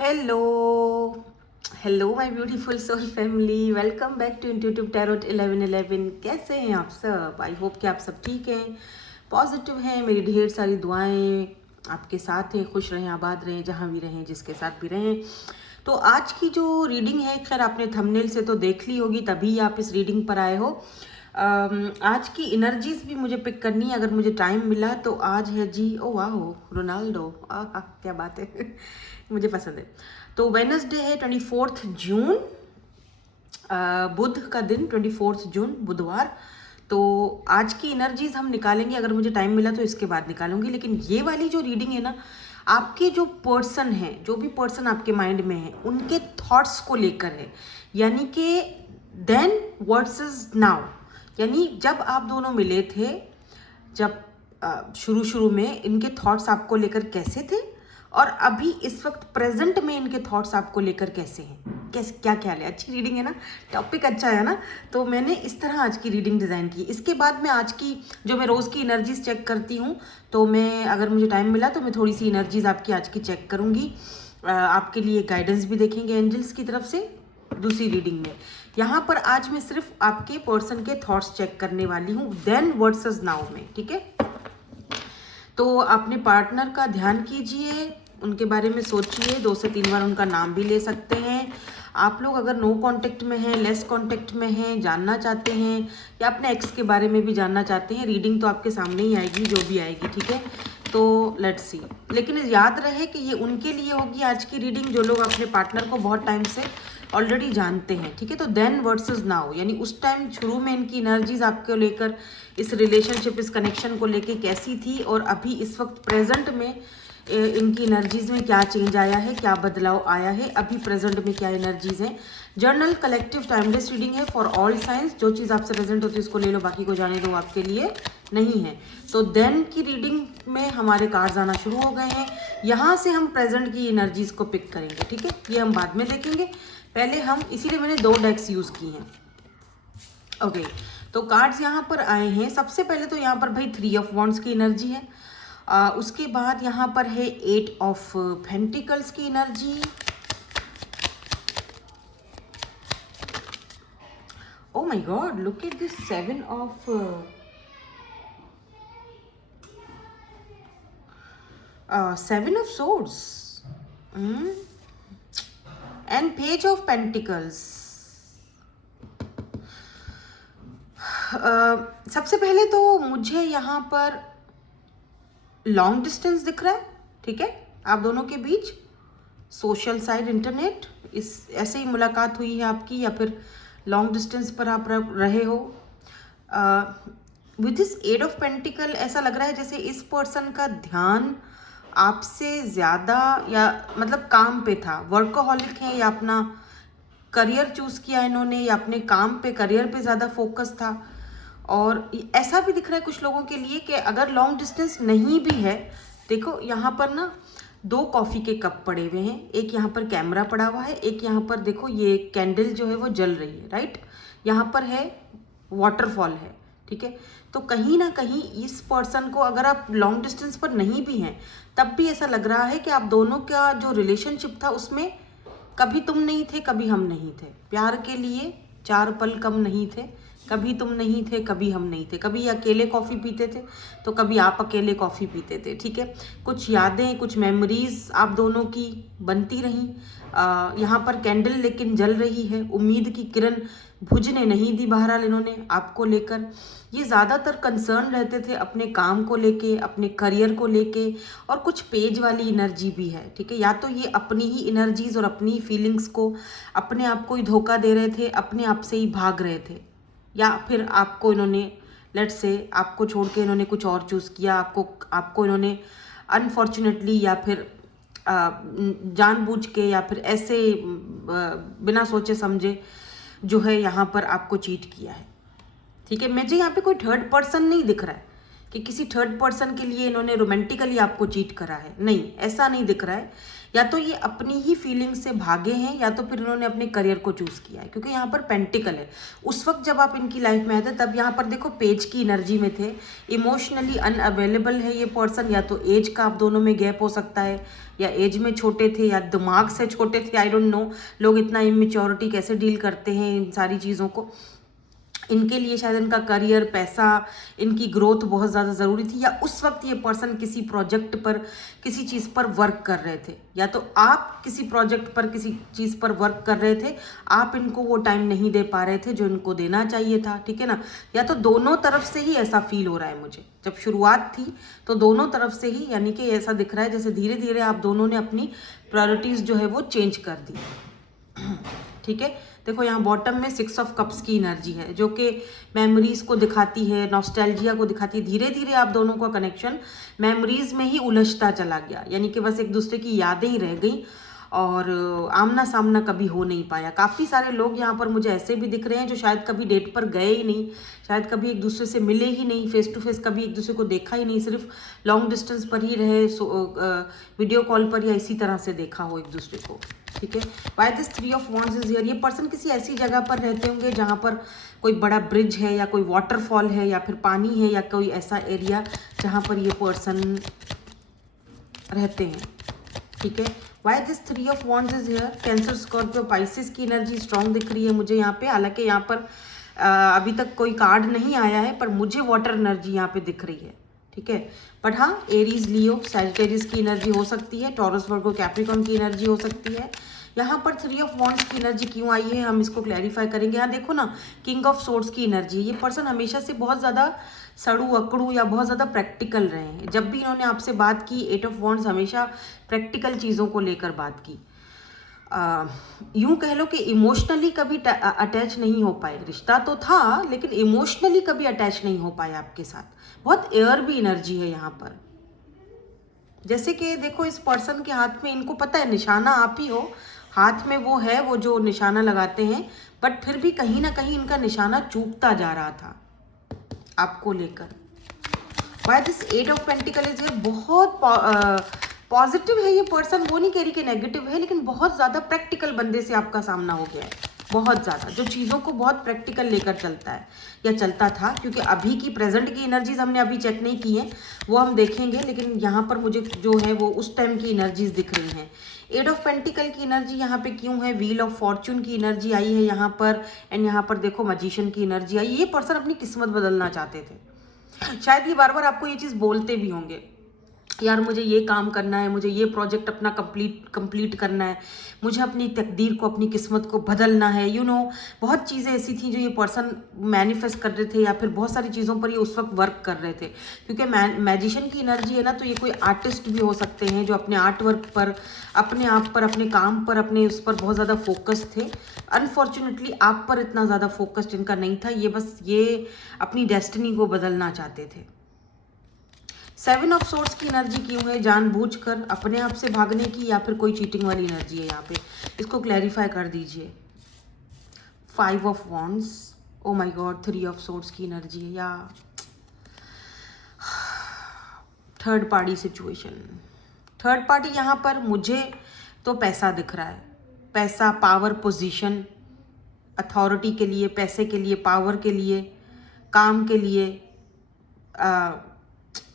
Hello hello my beautiful soul family, welcome back to intuitive tarot 1111। कैसे हैं आप सब? आई होप कि आप सब ठीक हैं, पॉजिटिव हैं। मेरी ढेर सारी दुआएं आपके साथ हैं। खुश रहें, आबाद रहें, जहाँ भी रहें, जिसके साथ भी रहें। तो आज की जो रीडिंग है, खैर आपने थंबनेल से तो देख ली होगी, तभी आप इस रीडिंग पर आए हो। आज की एनर्जीज भी मुझे पिक करनी है, अगर मुझे टाइम मिला तो। आज है जी, ओ वाह, रोनाल्डो, आहा क्या बात है मुझे पसंद है। तो वेनसडे है 24 जून, बुध का दिन, 24 जून बुधवार। तो आज की एनर्जीज हम निकालेंगे, अगर मुझे टाइम मिला तो इसके बाद निकालूंगी। लेकिन ये वाली जो रीडिंग है ना, आपके जो पर्सन है, जो भी पर्सन आपके माइंड में है, उनके थॉट्स को लेकर है। यानी कि देन वर्सेस नाउ, यानी जब आप दोनों मिले थे, जब शुरू शुरू में इनके थॉट्स आपको लेकर कैसे थे, और अभी इस वक्त प्रेजेंट में इनके थॉट्स आपको लेकर कैसे हैं, कैसे, क्या ख्याल है। अच्छी रीडिंग है ना, टॉपिक अच्छा है ना। तो मैंने इस तरह आज की रीडिंग डिज़ाइन की। इसके बाद मैं आज की जो मैं रोज़ की एनर्जीज चेक करती हूँ, तो मैं, अगर मुझे टाइम मिला तो मैं थोड़ी सी एनर्जीज आपकी आज की चेक करूँगी। आपके लिए गाइडेंस भी देखेंगे एंजल्स की तरफ से दूसरी रीडिंग में। यहाँ पर आज मैं सिर्फ आपके पर्सन के थॉट्स चेक करने वाली हूँ, देन वर्सेस नाउ में, ठीक है। तो अपने पार्टनर का ध्यान कीजिए, उनके बारे में सोचिए, 2 से 3 बार उनका नाम भी ले सकते हैं। आप लोग अगर नो कांटेक्ट में हैं, लेस कांटेक्ट में हैं, जानना चाहते हैं, या अपने एक्स के बारे में भी जानना चाहते हैं, रीडिंग तो आपके सामने ही आएगी, जो भी आएगी, ठीक है। तो लेट्स सी। लेकिन याद रहे कि ये उनके लिए होगी आज की रीडिंग जो लोग अपने पार्टनर को बहुत टाइम से ऑलरेडी जानते हैं, ठीक है। तो देन वर्सेस नाउ, यानी उस टाइम शुरू में इनकी एनर्जीज आपको लेकर, इस रिलेशनशिप, इस कनेक्शन को लेके कैसी थी, और अभी इस वक्त प्रेजेंट में इनकी एनर्जीज में क्या चेंज आया है, क्या बदलाव आया है, अभी प्रेजेंट में क्या एनर्जीज हैं। जर्नल कलेक्टिव टाइमलेस रीडिंग है फॉर ऑल साइंस। जो चीज़ आपसे प्रेजेंट होती है उसको ले लो, बाकी को जाने दो, आपके लिए नहीं है। तो देन की रीडिंग में हमारे कार्ड्स आना शुरू हो गए हैं। यहाँ से हम प्रेजेंट की एनर्जीज को पिक करेंगे, ठीक है। ये हम बाद में देखेंगे, पहले हम, इसीलिए मैंने 2 डेक्स यूज की हैं। ओके, तो कार्ड्स यहाँ पर आए हैं। सबसे पहले तो यहाँ पर भाई 3 ऑफ वॉन्ड्स की एनर्जी है। उसके बाद यहाँ पर है 8 ऑफ पेंटिकल्स की energy. Oh my God, look at this 7 of swords and page of pentacles. सबसे पहले तो मुझे यहाँ पर लॉन्ग डिस्टेंस दिख रहा है, ठीक है, आप दोनों के बीच। सोशल साइड, इंटरनेट, इस ऐसे ही मुलाकात हुई है आपकी, या फिर लॉन्ग डिस्टेंस पर आप रहे हो। विद दिस 8 ऑफ पेंटिकल, ऐसा लग रहा है जैसे इस पर्सन का ध्यान आपसे ज़्यादा, या मतलब काम पे था, वर्कोहॉलिक है, या अपना करियर चूज किया इन्होंने, या अपने काम पे, करियर पे ज़्यादा फोकस था। और ऐसा भी दिख रहा है कुछ लोगों के लिए कि अगर लॉन्ग डिस्टेंस नहीं भी है, देखो यहाँ पर ना 2 कॉफ़ी के कप पड़े हुए हैं, एक यहाँ पर कैमरा पड़ा हुआ है, एक यहाँ पर देखो ये कैंडल जो है वो जल रही है, राइट। यहाँ पर है वाटरफॉल है, ठीक है। तो कहीं ना कहीं इस पर्सन को, अगर आप लॉन्ग डिस्टेंस पर नहीं भी हैं, तब भी ऐसा लग रहा है कि आप दोनों का जो रिलेशनशिप था उसमें कभी तुम नहीं थे, कभी हम नहीं थे। प्यार के लिए 4 पल कम नहीं थे, कभी तुम नहीं थे, कभी हम नहीं थे। कभी अकेले कॉफ़ी पीते थे, तो कभी आप अकेले कॉफ़ी पीते थे, ठीक है। कुछ यादें, कुछ मेमोरीज आप दोनों की बनती रहीं। यहाँ पर कैंडल लेकिन जल रही है, उम्मीद की किरण बुझने नहीं दी बहरहाल इन्होंने आपको लेकर। ये ज़्यादातर कंसर्न रहते थे अपने काम को लेके, अपने करियर को लेके, और कुछ पेज वाली एनर्जी भी है, ठीक है। या तो ये अपनी ही एनर्जीज और अपनी ही फीलिंग्स को, अपने आप को ही धोखा दे रहे थे, अपने आप से ही भाग रहे थे, या फिर आपको इन्होंने, लेट्स से आपको छोड़ के इन्होंने कुछ और चूज़ किया, आपको इन्होंने अनफॉर्चुनेटली, या फिर जानबूझ के, या फिर ऐसे बिना सोचे समझे जो है यहाँ पर आपको चीट किया है, ठीक है। मुझे यहाँ पे कोई थर्ड पर्सन नहीं दिख रहा है, कि किसी थर्ड पर्सन के लिए इन्होंने रोमांटिकली आपको चीट करा है, नहीं, ऐसा नहीं दिख रहा है। या तो ये अपनी ही फीलिंग से भागे हैं या तो फिर इन्होंने अपने करियर को चूज किया है, क्योंकि यहाँ पर पेंटिकल है। उस वक्त जब आप इनकी लाइफ में आए थे तब यहाँ पर देखो पेज की एनर्जी में थे, इमोशनली अनअवेलेबल है ये पर्सन। या तो एज का आप दोनों में गैप हो सकता है, या एज में छोटे थे या दिमाग से छोटे थे, आई डोंट नो लोग इतना इमेच्योरिटी कैसे डील करते हैं इन सारी चीज़ों को। इनके लिए शायद इनका करियर, पैसा, इनकी ग्रोथ बहुत ज़्यादा ज़रूरी थी, या उस वक्त ये पर्सन किसी प्रोजेक्ट पर, किसी चीज़ पर वर्क कर रहे थे, या तो आप किसी प्रोजेक्ट पर, किसी चीज़ पर वर्क कर रहे थे, आप इनको वो टाइम नहीं दे पा रहे थे जो इनको देना चाहिए था, ठीक है ना। या तो दोनों तरफ से ही ऐसा फील हो रहा है मुझे, जब शुरुआत थी तो दोनों तरफ से ही, यानी कि ऐसा दिख रहा है जैसे धीरे धीरे आप दोनों ने अपनी प्रायोरिटीज़ जो है वो चेंज कर दी, ठीक है। देखो यहाँ बॉटम में 6 ऑफ कप्स की एनर्जी है, जो कि मेमोरीज को दिखाती है, नॉस्टैल्जिया को दिखाती है। धीरे धीरे आप दोनों का कनेक्शन मेमोरीज में ही उलझता चला गया, यानी कि बस एक दूसरे की यादें ही रह गई और आमना सामना कभी हो नहीं पाया। काफ़ी सारे लोग यहाँ पर मुझे ऐसे भी दिख रहे हैं जो शायद कभी डेट पर गए ही नहीं, शायद कभी एक दूसरे से मिले ही नहीं, फेस टू फेस कभी एक दूसरे को देखा ही नहीं, सिर्फ लॉन्ग डिस्टेंस पर ही रहे, वीडियो कॉल पर या इसी तरह से देखा हो एक दूसरे को, ठीक है। Why this 3 of wands is here. ये पर्सन किसी ऐसी जगह पर रहते होंगे जहाँ पर कोई बड़ा ब्रिज है या कोई वाटरफॉल है या फिर पानी है या कोई ऐसा एरिया जहाँ पर ये पर्सन रहते हैं, ठीक है। Why this 3 of wands is here. Cancer, Scorpio, Pisces की एनर्जी स्ट्रॉन्ग दिख रही है मुझे यहाँ पे। हालांकि यहाँ पर अभी तक कोई कार्ड नहीं आया है, पर मुझे वाटर एनर्जी यहाँ पे दिख रही है, ठीक है। बट हाँ, एरीज, लियो, सैजिटेरियस की एनर्जी हो सकती है, टॉरस, वर्गो, कैप्रिकॉर्न की एनर्जी हो सकती है। यहाँ पर 3 ऑफ वॉन्ड्स की एनर्जी क्यों आई है हम इसको क्लैरिफाई करेंगे। यहाँ देखो ना, किंग ऑफ सोर्ड्स की एनर्जी। ये पर्सन हमेशा से बहुत ज़्यादा सड़ू अकड़ू या बहुत ज़्यादा प्रैक्टिकल रहे हैं। जब भी इन्होंने आपसे बात की, 8 ऑफ वॉन्ड्स हमेशा प्रैक्टिकल चीज़ों को लेकर बात की। यूं कह लो कि इमोशनली कभी अटैच नहीं हो पाए। रिश्ता तो था लेकिन इमोशनली कभी अटैच नहीं हो पाए आपके साथ। बहुत एयर भी एनर्जी है यहाँ पर। जैसे कि देखो इस पर्सन के हाथ में, इनको पता है निशाना आप ही हो, हाथ में वो है, वो जो निशाना लगाते हैं, बट फिर भी कहीं ना कहीं इनका निशाना चूकता जा रहा था आपको लेकर। Why this 8 of pentacle is बहुत पॉजिटिव है ये पर्सन। वो नहीं कह रही कि नेगेटिव है, लेकिन बहुत ज़्यादा प्रैक्टिकल बंदे से आपका सामना हो गया है, बहुत ज़्यादा, जो चीज़ों को बहुत प्रैक्टिकल लेकर चलता है या चलता था। क्योंकि अभी की प्रेजेंट की एनर्जीज हमने अभी चेक नहीं की है, वो हम देखेंगे, लेकिन यहाँ पर मुझे जो है वो उस टाइम की एनर्जीज दिख रही हैं। 8 ऑफ पेंटिकल की एनर्जी यहाँ पे क्यों है, व्हील ऑफ फॉर्च्यून की एनर्जी आई है यहाँ पर, एंड यहाँ पर देखो मैजिशियन की एनर्जी आई। ये पर्सन अपनी किस्मत बदलना चाहते थे। शायद ये बार बार आपको ये चीज़ बोलते भी होंगे, यार मुझे ये काम करना है, मुझे ये प्रोजेक्ट अपना कंप्लीट करना है, मुझे अपनी तकदीर को, अपनी किस्मत को बदलना है। यू नो, बहुत चीज़ें ऐसी थी जो ये पर्सन मैनिफेस्ट कर रहे थे, या फिर बहुत सारी चीज़ों पर ये उस वक्त वर्क कर रहे थे। क्योंकि मैजिशियन की एनर्जी है ना, तो ये कोई आर्टिस्ट भी हो सकते हैं जो अपने आर्ट वर्क पर, अपने आप पर, अपने काम पर, अपने उस पर बहुत ज़्यादा फोकस थे। अनफॉर्चुनेटली आप पर इतना ज़्यादा फोकस्ड इनका नहीं था। ये बस ये अपनी डेस्टिनी को बदलना चाहते थे। 7 ऑफ सोर्ड्स की एनर्जी क्यों है, जानबूझकर अपने आप से भागने की या फिर कोई चीटिंग वाली एनर्जी है यहाँ पे, इसको क्लैरिफाई कर दीजिए। 5 of wands, oh my God, 3 of swords की एनर्जी है, या third party situation. Third party यहाँ पर मुझे तो पैसा दिख रहा है, पैसा, पावर, पोजीशन, अथॉरिटी के लिए, पैसे के लिए, पावर के लिए, काम के लिए।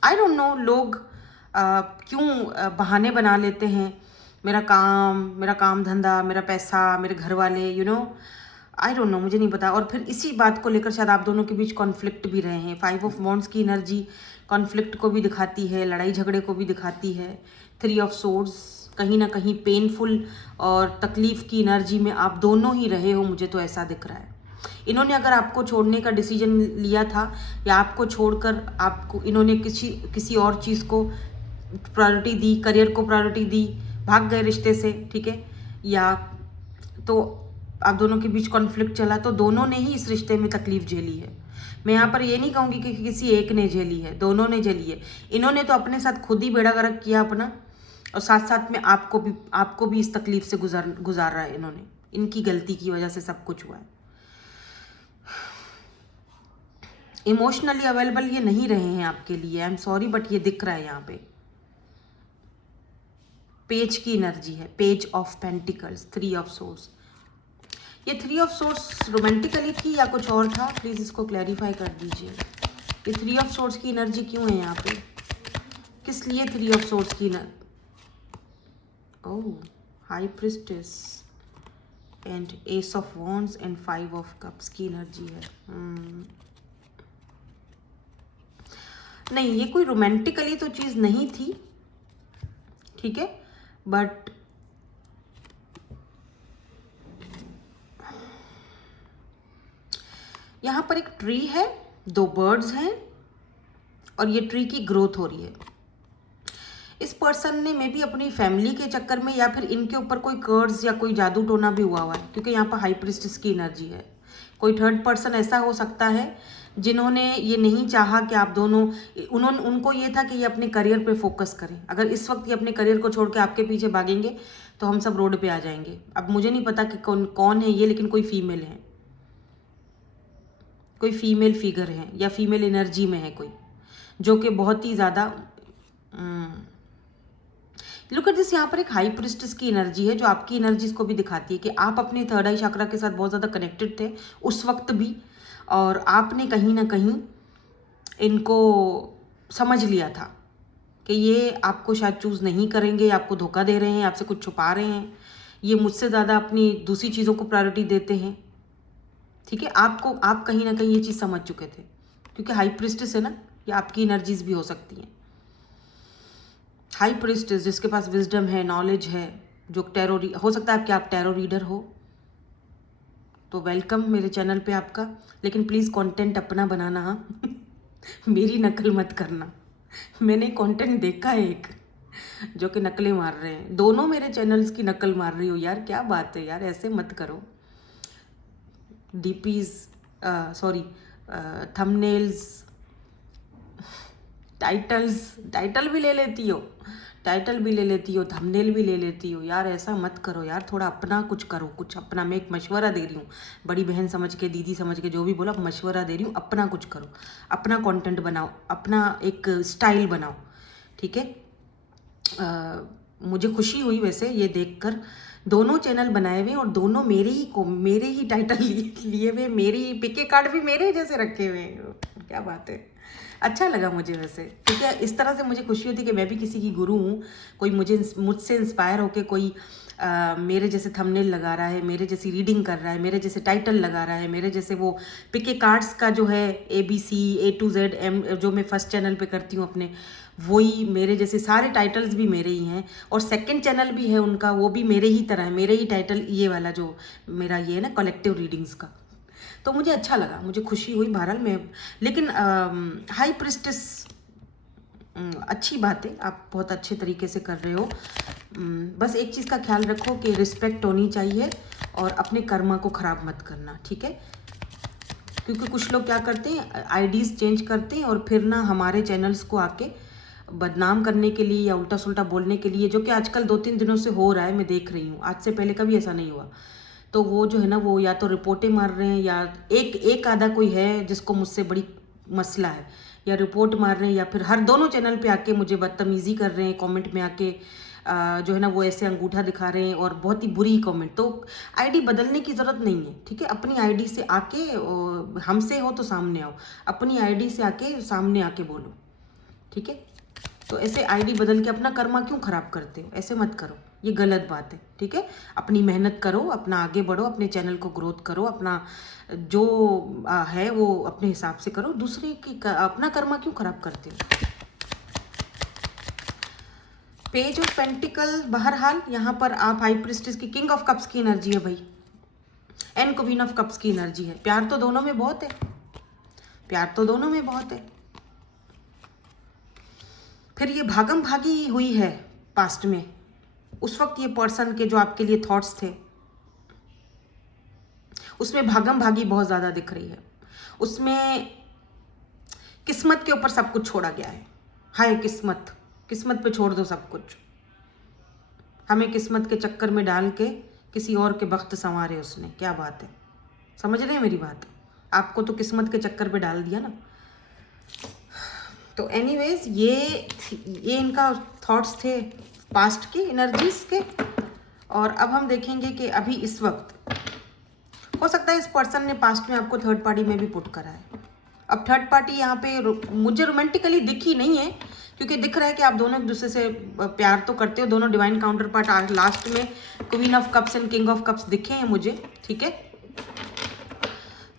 आई डोंट नो लोग क्यों बहाने बना लेते हैं, मेरा काम धंधा, मेरा पैसा, मेरे घर वाले, you know, I don't know, मुझे नहीं पता। और फिर इसी बात को लेकर शायद आप दोनों के बीच कॉन्फ्लिक्ट भी रहे हैं। 5 ऑफ वॉन्ड्स की एनर्जी कॉन्फ्लिक्ट को भी दिखाती है, लड़ाई झगड़े को भी दिखाती है। 3 ऑफ सोर्ड्स कहीं ना कहीं पेनफुल और तकलीफ की एनर्जी में आप दोनों ही रहे हो, मुझे तो ऐसा दिख रहा है। इन्होंने अगर आपको छोड़ने का डिसीजन लिया था, या आपको छोड़कर आपको इन्होंने किसी और चीज़ को प्रायोरिटी दी, करियर को प्रायोरिटी दी, भाग गए रिश्ते से, ठीक है, या तो आप दोनों के बीच कॉन्फ्लिक्ट चला, तो दोनों ने ही इस रिश्ते में तकलीफ झेली है। मैं यहाँ पर ये नहीं कहूँगी कि किसी एक ने झेली है, दोनों ने झेली है। इन्होंने तो अपने साथ खुद ही बेड़ा गर्क किया अपना, और साथ साथ में आपको भी इस तकलीफ से गुजारा है इन्होंने। इनकी गलती की वजह से सब कुछ हुआ है। इमोशनली अवेलेबल ये नहीं रहे हैं आपके लिए, आई एम सॉरी बट ये दिख रहा है यहाँ पे। पेज की एनर्जी है, page of pentacles, 3 of source. ये 3 ऑफ सोर्स रोमांटिकली थी या कुछ और था, प्लीज इसको क्लैरिफाई कर दीजिए। ये 3 ऑफ सोर्स की एनर्जी क्यों है यहाँ पे, किस लिए 3 ऑफ सोर्स की oh, high priestess and ace of wands and 5 of cups की एनर्जी है। नहीं, ये कोई रोमांटिकली तो चीज नहीं थी, ठीक है, बट यहां पर एक ट्री है, 2 बर्ड्स हैं और ये ट्री की ग्रोथ हो रही है। इस पर्सन ने मे बी अपनी फैमिली के चक्कर में या फिर इनके ऊपर कोई कर्ज या कोई जादू टोना भी हुआ है, क्योंकि यहाँ पर हाई प्रिस्टेस की एनर्जी है। कोई थर्ड पर्सन ऐसा हो सकता है जिन्होंने ये नहीं चाहा कि आप दोनों, उनको ये था कि ये अपने करियर पे फोकस करें। अगर इस वक्त ये अपने करियर को छोड़ के आपके पीछे भागेंगे तो हम सब रोड पे आ जाएंगे। अब मुझे नहीं पता कि कौन है ये, लेकिन कोई फीमेल है, कोई फीमेल फिगर है या फीमेल एनर्जी में है कोई, जो कि बहुत ही ज़्यादा लुक एट दिस। यहाँ पर एक हाई प्रिस्टेस की एनर्जी है जो आपकी एनर्जीज को भी दिखाती है कि आप अपने थर्ड आई चक्रा के साथ बहुत ज़्यादा कनेक्टेड थे उस वक्त भी, और आपने कहीं ना कहीं इनको समझ लिया था कि ये आपको शायद चूज़ नहीं करेंगे, आपको धोखा दे रहे हैं, आपसे कुछ छुपा रहे हैं, ये मुझसे ज़्यादा अपनी दूसरी चीज़ों को प्रायोरिटी देते हैं, ठीक है। आप कहीं ना कहीं ये चीज़ समझ चुके थे, क्योंकि हाई प्रिस्टेस है ना, ये आपकी एनर्जीज भी हो सकती हैं। हाई प्रिस्टेस जिसके पास विजडम है, नॉलेज है, जो टैरो हो सकता है कि आप टैरो रीडर हो, तो वेलकम मेरे चैनल पे आपका, लेकिन प्लीज़ कंटेंट अपना बनाना, हाँ मेरी नकल मत करना। मैंने कंटेंट देखा है एक जो कि नकलें मार रहे हैं, दोनों मेरे चैनल्स की नकल मार रही हो यार, क्या बात है यार, ऐसे मत करो। डीपीज सॉरी थंबनेल्स, टाइटल भी ले लेती हो, थंबनेल भी ले लेती हो यार, ऐसा मत करो यार, थोड़ा अपना कुछ करो, कुछ अपना। मैं एक मशवरा दे रही हूँ, बड़ी बहन समझ के, दीदी समझ के, जो भी बोला, मशवरा दे रही हूँ, अपना कुछ करो, अपना कंटेंट बनाओ, अपना एक स्टाइल बनाओ, ठीक है। मुझे खुशी हुई वैसे ये देखकर, दोनों चैनल बनाए हुए और दोनों मेरे ही टाइटल लिए हुए, मेरी पिके कार्ड भी मेरे जैसे रखे हुए, क्या बात है, अच्छा लगा मुझे वैसे, ठीक है। इस तरह से मुझे खुशी होती है कि मैं भी किसी की गुरु हूँ, कोई मुझसे इंस्पायर होके कोई मेरे जैसे थंबनेल लगा रहा है, मेरे जैसी रीडिंग कर रहा है, मेरे जैसे टाइटल लगा रहा है, मेरे जैसे वो पिके कार्ड्स का जो है ABC A to Z M जो मैं फर्स्ट चैनल पे करती हूँ अपने, वही मेरे जैसे सारे टाइटल्स भी मेरे ही हैं, और सेकंड चैनल भी है उनका, वो भी मेरे ही तरह है, मेरे ही टाइटल, ये वाला जो मेरा ये है ना कलेक्टिव रीडिंग्स का। तो मुझे अच्छा लगा, मुझे खुशी हुई बहरहाल में। लेकिन हाई प्रिस्टेस अच्छी बात है, आप बहुत अच्छे तरीके से कर रहे हो। बस एक चीज़ का ख्याल रखो कि रिस्पेक्ट होनी चाहिए और अपने कर्मा को ख़राब मत करना, ठीक है। क्योंकि कुछ लोग क्या करते हैं, आईडीज़ चेंज करते हैं और फिर ना हमारे चैनल्स को आके बदनाम करने के लिए या उल्टा सुल्टा बोलने के लिए, जो कि आजकल 2-3 दिनों से हो रहा है, मैं देख रही हूँ, आज से पहले कभी ऐसा नहीं हुआ। तो वो जो है ना, वो या तो रिपोर्टें मार रहे हैं, या एक आधा कोई है जिसको मुझसे बड़ी मसला है, या रिपोर्ट मार रहे हैं, या फिर हर दोनों चैनल पे आके मुझे बदतमीज़ी कर रहे हैं, कमेंट में आके जो है ना वो ऐसे अंगूठा दिखा रहे हैं और बहुत ही बुरी कमेंट। तो आईडी बदलने की ज़रूरत नहीं है, ठीक है। अपनी आईडी से आके, हमसे हो तो सामने आओ, अपनी आईडी से आके सामने आके बोलो, ठीक है। तो ऐसे आईडी बदल के अपना कर्मा क्यों ख़राब करते हो, ऐसे मत करो, ये गलत बात है, ठीक है। अपनी मेहनत करो, अपना आगे बढ़ो, अपने चैनल को ग्रोथ करो, अपना जो है वो अपने हिसाब से करो, दूसरे की अपना कर्मा क्यों खराब करते हो। पेज ऑफ पेंटिकल, बहरहाल यहाँ पर आप हाई प्रिस्टेस की, किंग ऑफ कप्स की एनर्जी है भाई, एंड क्वीन ऑफ कप्स की एनर्जी है। प्यार तो दोनों में बहुत है, प्यार तो दोनों में बहुत है। फिर ये भागम भागी हुई है पास्ट में, उस वक्त ये पर्सन के जो आपके लिए थॉट्स थे उसमें भागम भागी बहुत ज़्यादा दिख रही है, उसमें किस्मत के ऊपर सब कुछ छोड़ा गया है। हाय किस्मत, किस्मत पे छोड़ दो सब कुछ, हमें किस्मत के चक्कर में डाल के किसी और के वक्त संवारे उसने, क्या बात है, समझ रहे हैं मेरी बात। आपको तो किस्मत के चक्कर पे डाल दिया ना, तो एनीवेज ये इनका थॉट्स थे पास्ट के, एनर्जीज के। और अब हम देखेंगे कि अभी इस वक्त हो सकता है इस पर्सन ने पास्ट में आपको थर्ड पार्टी में भी पुट करा है। अब थर्ड पार्टी यहाँ पे मुझे रोमांटिकली दिखी नहीं है, क्योंकि दिख रहा है कि आप दोनों एक दूसरे से प्यार तो करते हो। दोनों डिवाइन काउंटर पार्ट लास्ट में queen of cups and king of cups दिखे हैं मुझे, ठीक है।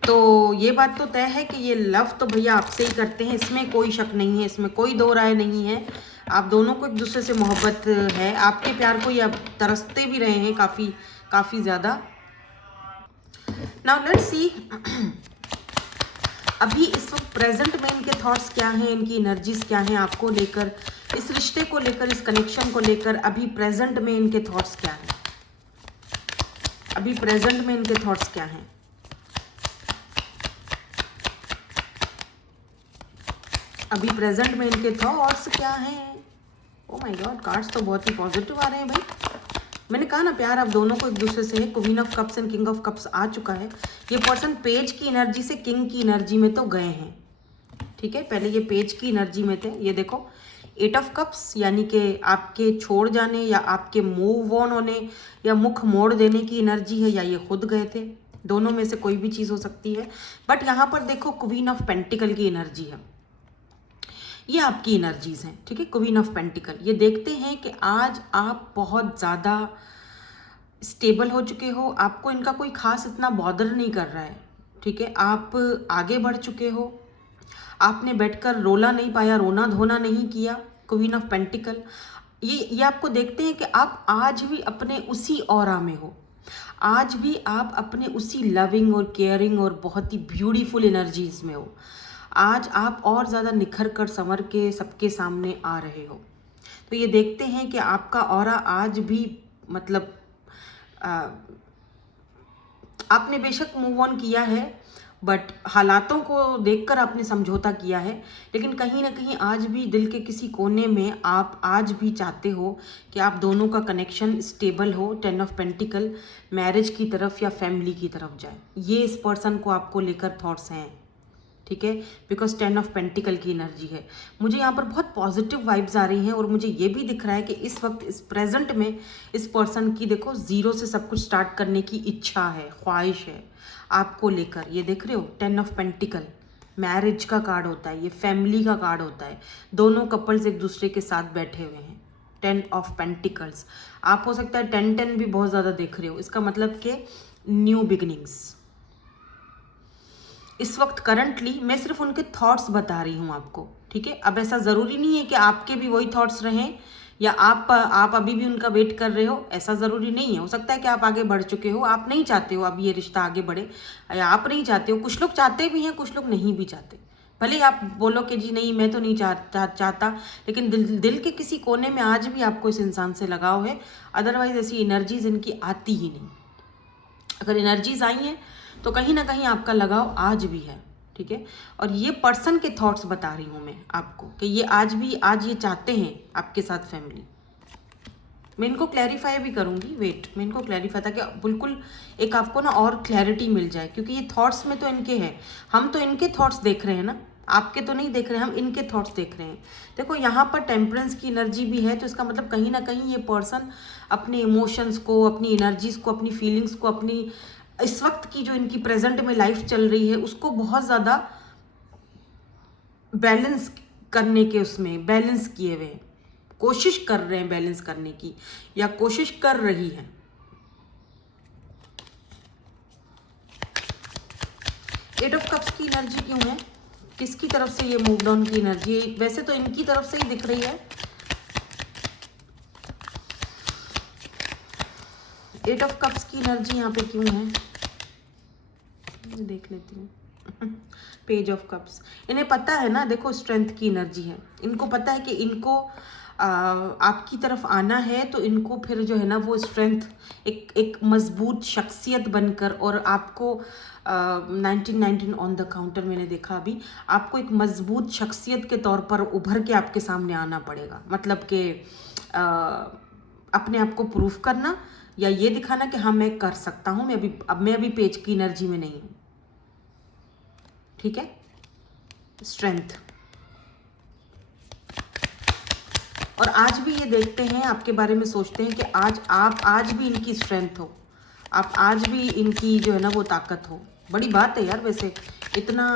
तो ये बात तो तय है कि ये लव तो भैया आपसे ही करते हैं, इसमें कोई शक नहीं है, इसमें कोई दो राय नहीं है। आप दोनों को एक दूसरे से मोहब्बत है, आपके प्यार को ये आप तरसते भी रहे हैं काफ़ी ज़्यादा। नाउ लेट्स सी अभी इस वक्त प्रेजेंट में इनके थॉट्स क्या हैं, इनकी एनर्जीज क्या हैं आपको लेकर, इस रिश्ते को लेकर, इस कनेक्शन को लेकर। अभी प्रेजेंट में इनके थॉट्स क्या हैं, अभी प्रेजेंट में इनके थॉट्स क्या हैं। अभी प्रेजेंट में इनके थॉट्स क्या हैं। ओ माय गॉड, कार्ड्स तो बहुत ही पॉजिटिव आ रहे हैं भाई। मैंने कहा ना प्यार आप दोनों को एक दूसरे से है। Queen of cups and king of cups आ चुका है। ये पर्सन पेज की एनर्जी से किंग की एनर्जी में तो गए हैं, ठीक है। पहले ये पेज की एनर्जी में थे, ये देखो 8 ऑफ कप्स, यानी कि आपके छोड़ जाने या आपके मूव ऑन होने या मुख मोड़ देने की एनर्जी है, या ये खुद गए थे। दोनों में से कोई भी चीज़ हो सकती है। बट यहाँ पर देखो क्वीन ऑफ पेंटिकल की एनर्जी है, ये आपकी एनर्जीज हैं, ठीक है। क्वीन ऑफ पेंटिकल, ये देखते हैं कि आज आप बहुत ज़्यादा स्टेबल हो चुके हो, आपको इनका कोई खास इतना बॉदर नहीं कर रहा है, ठीक है। आप आगे बढ़ चुके हो, आपने बैठकर रोला नहीं पाया, रोना धोना नहीं किया। क्वीन ऑफ पेंटिकल, ये आपको देखते हैं कि आप आज भी अपने उसी ऑरा में हो, आज भी आप अपने उसी लविंग और केयरिंग और बहुत ही ब्यूटीफुल एनर्जीज में हो। आज आप और ज़्यादा निखर कर संवर के सबके सामने आ रहे हो। तो ये देखते हैं कि आपका ऑरा आज भी मतलब आपने बेशक मूव ऑन किया है, बट हालातों को देखकर आपने समझौता किया है, लेकिन कहीं ना कहीं आज भी दिल के किसी कोने में आप आज भी चाहते हो कि आप दोनों का कनेक्शन स्टेबल हो। 10 ऑफ पेंटिकल मैरिज की तरफ या फैमिली की तरफ जाए, ये इस पर्सन को आपको लेकर थॉट्स हैं, ठीक है। बिकॉज 10 ऑफ पेंटिकल की एनर्जी है। मुझे यहाँ पर बहुत पॉजिटिव वाइब्स आ रही हैं, और मुझे ये भी दिख रहा है कि इस वक्त इस प्रेजेंट में इस पर्सन की देखो जीरो से सब कुछ स्टार्ट करने की इच्छा है, ख्वाहिश है आपको लेकर। ये देख रहे हो 10 ऑफ पेंटिकल मैरिज का कार्ड होता है, ये फैमिली का कार्ड होता है। दोनों कपल्स एक दूसरे के साथ बैठे हुए हैं। 10 ऑफ पेंटिकल्स, आप हो सकता है 10-10 भी बहुत ज़्यादा देख रहे हो। इसका मतलब कि न्यू बिगिनिंग्स इस वक्त करंटली, मैं सिर्फ उनके थॉट्स बता रही हूँ आपको, ठीक है। अब ऐसा ज़रूरी नहीं है कि आपके भी वही थॉट्स रहें, या आप अभी भी उनका वेट कर रहे हो, ऐसा ज़रूरी नहीं है। हो सकता है कि आप आगे बढ़ चुके हो, आप नहीं चाहते हो अब ये रिश्ता आगे बढ़े, या आप नहीं चाहते हो। कुछ लोग चाहते भी हैं, कुछ लोग नहीं भी चाहते। भले आप बोलो कि जी नहीं मैं तो नहीं चाहता, लेकिन दिल के किसी कोने में आज भी आपको इस इंसान से लगाव है। अदरवाइज ऐसी एनर्जीज इनकी आती ही नहीं। अगर एनर्जीज आई हैं तो कहीं ना कहीं आपका लगाव आज भी है, ठीक है। और ये पर्सन के थॉट्स बता रही हूँ मैं आपको कि ये आज ये चाहते हैं आपके साथ फैमिली। मैं इनको क्लैरिफाई भी करूँगी, वेट, मैं इनको क्लैरिफाई ताकि बिल्कुल एक आपको ना और क्लैरिटी मिल जाए, क्योंकि ये थॉट्स में तो इनके हैं, हम तो इनके थॉट्स देख रहे हैं ना, आपके तो नहीं देख रहे हैं, हम इनके थॉट्स देख रहे हैं। देखो यहाँ पर टेम्परेंस की एनर्जी भी है, तो इसका मतलब कहीं ना कहीं ये पर्सन अपने इमोशंस को, अपनी एनर्जीज को, अपनी फीलिंग्स को, अपनी इस वक्त की जो इनकी प्रेजेंट में लाइफ चल रही है उसको बहुत ज़्यादा बैलेंस करने के, उसमें बैलेंस किए हुए हैं, कोशिश कर रहे हैं बैलेंस करने की, या कोशिश कर रही है। एट ऑफ कप्स की एनर्जी क्यों है, किसकी तरफ से ये मूव डाउन की एनर्जी है? वैसे तो इनकी तरफ से ही दिख रही है। एट ऑफ कप्स की एनर्जी यहाँ पे क्यों है, देख लेती हूँ। पेज ऑफ कप्स, इन्हें पता है ना, देखो स्ट्रेंथ की एनर्जी है। इनको पता है कि इनको आपकी तरफ आना है, तो इनको फिर जो है ना वो स्ट्रेंथ, एक मजबूत शख्सियत बनकर, और आपको 1919 ऑन द काउंटर मैंने देखा अभी, आपको एक मजबूत शख्सियत के तौर पर उभर के आपके सामने आना पड़ेगा। मतलब कि अपने आप को प्रूफ करना, या ये दिखाना कि हाँ मैं कर सकता हूँ, मैं अभी पेज की एनर्जी में नहीं हूँ, ठीक है। स्ट्रेंथ, और आज भी ये देखते हैं, आपके बारे में सोचते हैं कि आप आज भी इनकी स्ट्रेंथ हो, आप आज भी इनकी जो है ना वो ताकत हो। बड़ी बात है यार वैसे, इतना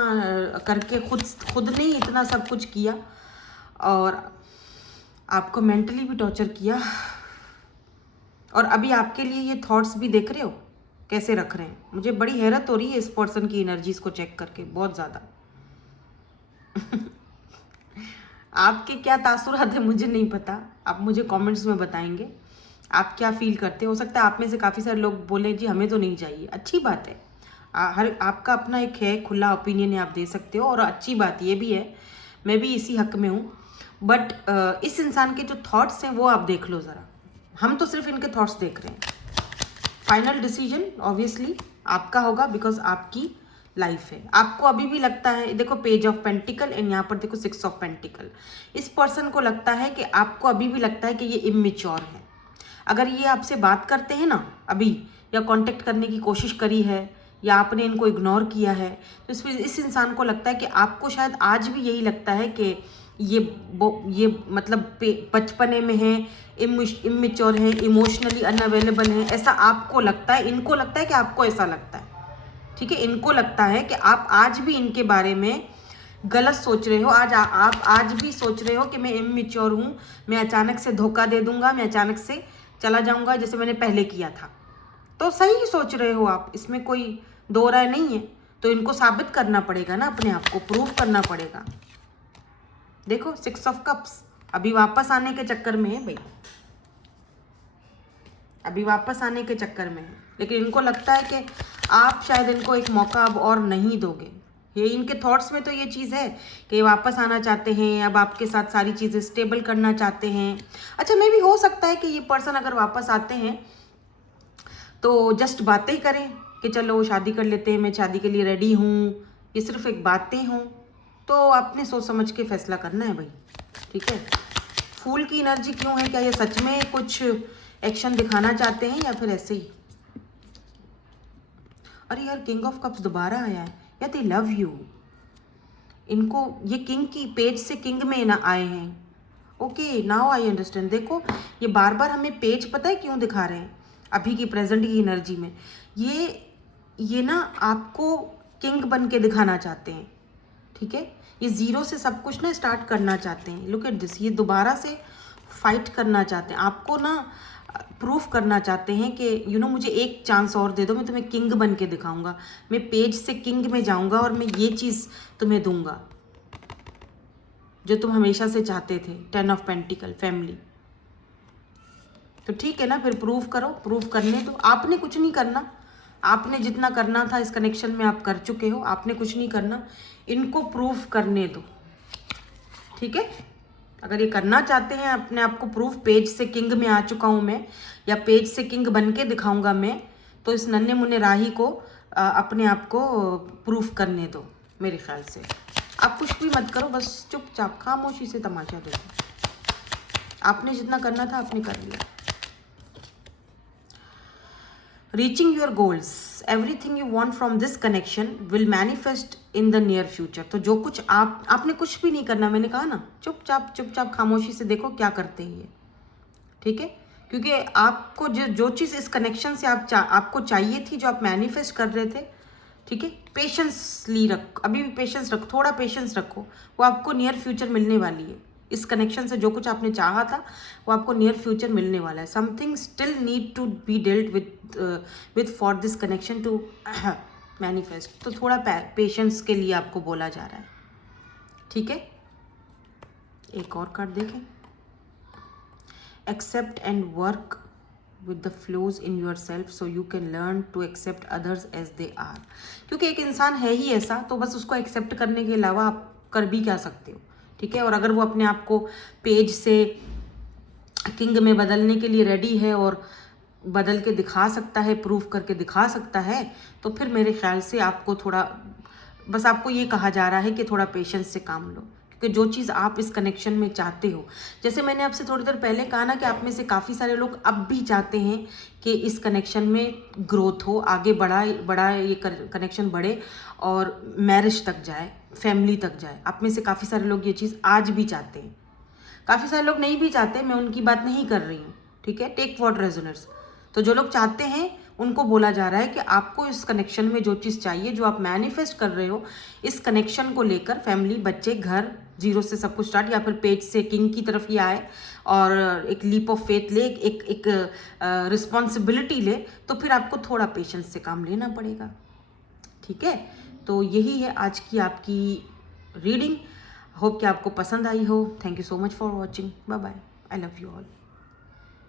करके खुद ने ही इतना सब कुछ किया और आपको मेंटली भी टॉर्चर किया, और अभी आपके लिए ये थॉट्स भी देख रहे हो कैसे रख रहे हैं। मुझे बड़ी हैरत हो रही है इस पर्सन की एनर्जीज को चेक करके, बहुत ज़्यादा। आपके क्या तासुरात है मुझे नहीं पता, आप मुझे कमेंट्स में बताएंगे आप क्या फील करते हो सकता है आप में से काफ़ी सारे लोग बोले जी हमें तो नहीं चाहिए, अच्छी बात है। हर आपका अपना एक है खुला ओपिनियन है, आप दे सकते हो, और अच्छी बात ये भी है, मैं भी इसी हक में हूँ। बट इस इंसान के जो थॉट्स हैं वो आप देख लो ज़रा, हम तो सिर्फ इनके थॉट्स देख रहे हैं। फाइनल डिसीजन ऑब्वियसली आपका होगा, बिकॉज आपकी लाइफ है। आपको अभी भी लगता है, देखो पेज ऑफ पेंटिकल एंड यहाँ पर देखो 6 ऑफ पेंटिकल, इस पर्सन को लगता है कि आपको अभी भी लगता है कि ये इमेच्योर है। अगर ये आपसे बात करते हैं ना अभी, या कांटेक्ट करने की कोशिश करी है, या आपने इनको इग्नोर किया है, तो इस इंसान को लगता है कि आपको शायद आज भी यही लगता है कि ये मतलब बचपने में है, इमेच्योर है, इमोशनली अनअवेलेबल है, ऐसा आपको लगता है। इनको लगता है कि आपको ऐसा लगता है, ठीक है। इनको लगता है कि आप आज भी इनके बारे में गलत सोच रहे हो। आप आज भी सोच रहे हो कि मैं इमेच्योर हूँ, मैं अचानक से धोखा दे दूंगा, मैं अचानक से चला जाऊंगा जैसे मैंने पहले किया था। तो सही सोच रहे हो आप, इसमें कोई दो राय नहीं है। तो इनको साबित करना पड़ेगा ना, अपने आप को प्रूव करना पड़ेगा। देखो 6 ऑफ कप्स अभी वापस आने के चक्कर में है भाई, अभी वापस आने के चक्कर में है, लेकिन इनको लगता है कि आप शायद इनको एक मौका अब और नहीं दोगे। ये इनके थॉट्स में तो ये चीज़ है कि ये वापस आना चाहते हैं, अब आपके साथ सारी चीज़ें स्टेबल करना चाहते हैं। अच्छा, मे भी हो सकता है कि ये पर्सन अगर वापस आते हैं तो जस्ट बातें ही करें कि चलो शादी कर लेते हैं, मैं शादी के लिए रेडी हूँ, ये सिर्फ एक बातें हों। तो आपने सोच समझ के फैसला करना है भाई, ठीक है। फूल की एनर्जी क्यों है? क्या ये सच में कुछ एक्शन दिखाना चाहते हैं या फिर ऐसे ही? अरे यार, किंग ऑफ कप्स दोबारा आया है या दे लव यू। इनको ये किंग की पेज से किंग में ना आए हैं। Okay, now I understand. देखो ये बार बार हमें पेज पता है क्यों दिखा रहे हैं अभी की प्रेजेंट की एनर्जी में? ये ना आपको किंग बन के दिखाना चाहते हैं, ठीक है। ये जीरो से सब कुछ ना स्टार्ट करना चाहते हैं। लुक एट दिस, ये दोबारा से फाइट करना चाहते हैं, आपको ना प्रूफ करना चाहते हैं कि यू नो मुझे एक चांस और दे दो, मैं तुम्हें किंग बन के दिखाऊंगा, मैं पेज से किंग में जाऊंगा और मैं ये चीज़ तुम्हें दूंगा जो तुम हमेशा से चाहते थे। 10 ऑफ पेंटिकल, फैमिली। तो ठीक है ना, फिर प्रूफ करो, प्रूफ करने दो। आपने कुछ नहीं करना, आपने जितना करना था इस कनेक्शन में आप कर चुके हो, आपने कुछ नहीं करना, इनको प्रूफ करने दो, ठीक है। अगर ये करना चाहते हैं अपने आप को प्रूफ, पेज से किंग में आ चुका हूं मैं, या पेज से किंग बन के दिखाऊंगा मैं, तो इस नन्हे मुन्ने राही को अपने आप को प्रूफ करने दो। मेरे ख्याल से आप कुछ भी मत करो, बस चुपचाप खामोशी से तमाशा देखो। आपने जितना करना था आपने कर लिया। Reaching your goals, everything you want from this connection will manifest in the near future. तो जो कुछ आपने कुछ भी नहीं करना, मैंने कहा ना, चुपचाप खामोशी से देखो क्या करते हैं ये, ठीक है। क्योंकि आपको जो चीज़ इस कनेक्शन से आपको चाहिए थी, जो आप मैनिफेस्ट कर रहे थे, ठीक है, पेशेंसली अभी भी पेशेंस रखो, थोड़ा पेशेंस रखो, वो आपको नियर फ्यूचर मिलने वाली है। इस कनेक्शन से जो कुछ आपने चाहा था वो आपको नियर फ्यूचर मिलने वाला है। Something still need to be dealt with for this connection to manifest. तो थोड़ा पेशेंस के लिए आपको बोला जा रहा है, ठीक है। एक और कार्ड देखें, accept and work with the flows in yourself so you can learn to accept others as they are। क्योंकि एक इंसान है ही ऐसा, तो बस उसको एक्सेप्ट करने के अलावा आप कर भी क्या सकते हो, ठीक है। और अगर वो अपने आप को पेज से किंग में बदलने के लिए रेडी है और बदल के दिखा सकता है, प्रूफ करके दिखा सकता है, तो फिर मेरे ख्याल से आपको थोड़ा, बस आपको ये कहा जा रहा है कि थोड़ा पेशेंस से काम लो। कि जो चीज़ आप इस कनेक्शन में चाहते हो, जैसे मैंने आपसे थोड़ी देर पहले कहा ना कि आप में से काफ़ी सारे लोग अब भी चाहते हैं कि इस कनेक्शन में ग्रोथ हो, आगे बड़ा ये कनेक्शन बढ़े और मैरिज तक जाए, फैमिली तक जाए। आप में से काफ़ी सारे लोग ये चीज़ आज भी चाहते हैं, काफ़ी सारे लोग नहीं भी चाहते, मैं उनकी बात नहीं कर रही हूँ, ठीक है, टेक व्हाट रेजोनेट्स। तो जो लोग चाहते हैं उनको बोला जा रहा है कि आपको इस कनेक्शन में जो चीज़ चाहिए, जो आप मैनिफेस्ट कर रहे हो, इस कनेक्शन को लेकर फैमिली, बच्चे, घर, जीरो से सब कुछ स्टार्ट, या फिर पेज से किंग की तरफ ये आए और एक लीप ऑफ फेथ ले, एक रिस्पॉन्सिबिलिटी ले, तो फिर आपको थोड़ा पेशेंस से काम लेना पड़ेगा, ठीक है। तो यही है आज की आपकी रीडिंग। होप कि आपको पसंद आई हो। Thank you so much for watching. Bye bye. I love you all.